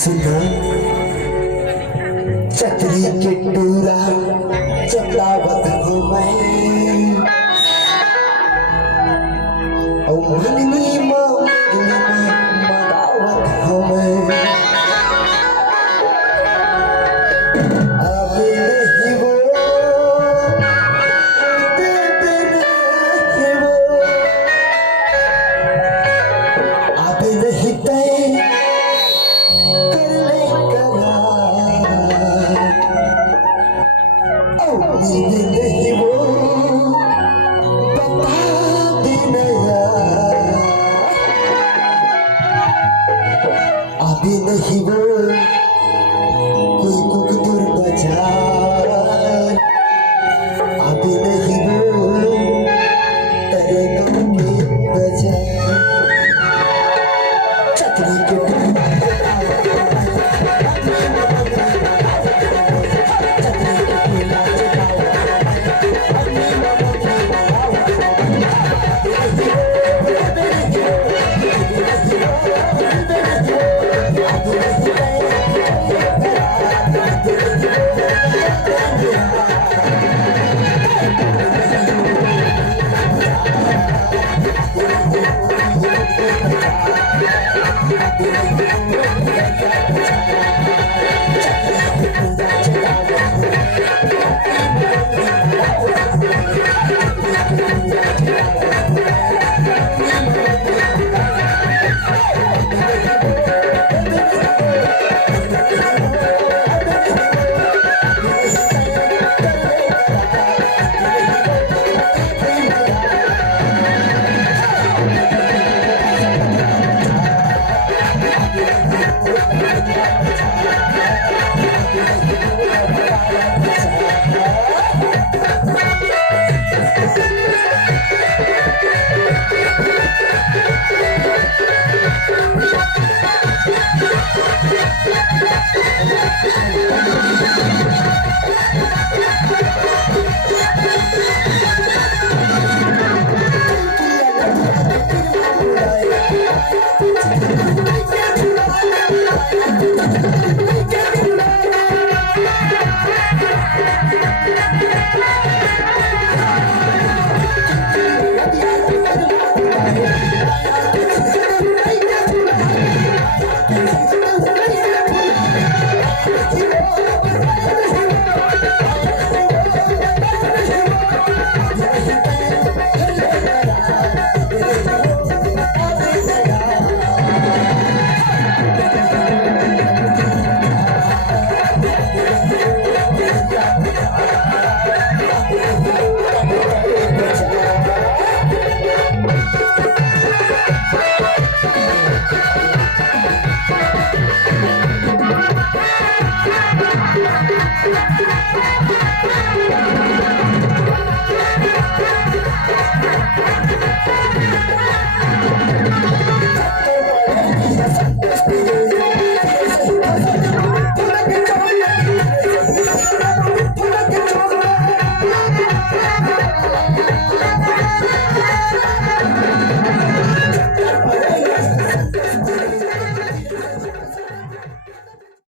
सुना चतरी के टूरा चटावत हो मैं और मंगनी मनावत हो मैं आवे नहीं वो देते नहीं वो आवे नहीं तय कर ले करार नींद नहीं वो बता देना यार अभी नहीं वो कोई कुकदुर बाजार अभी नहीं वो तेरे गम के बाजार छतरी के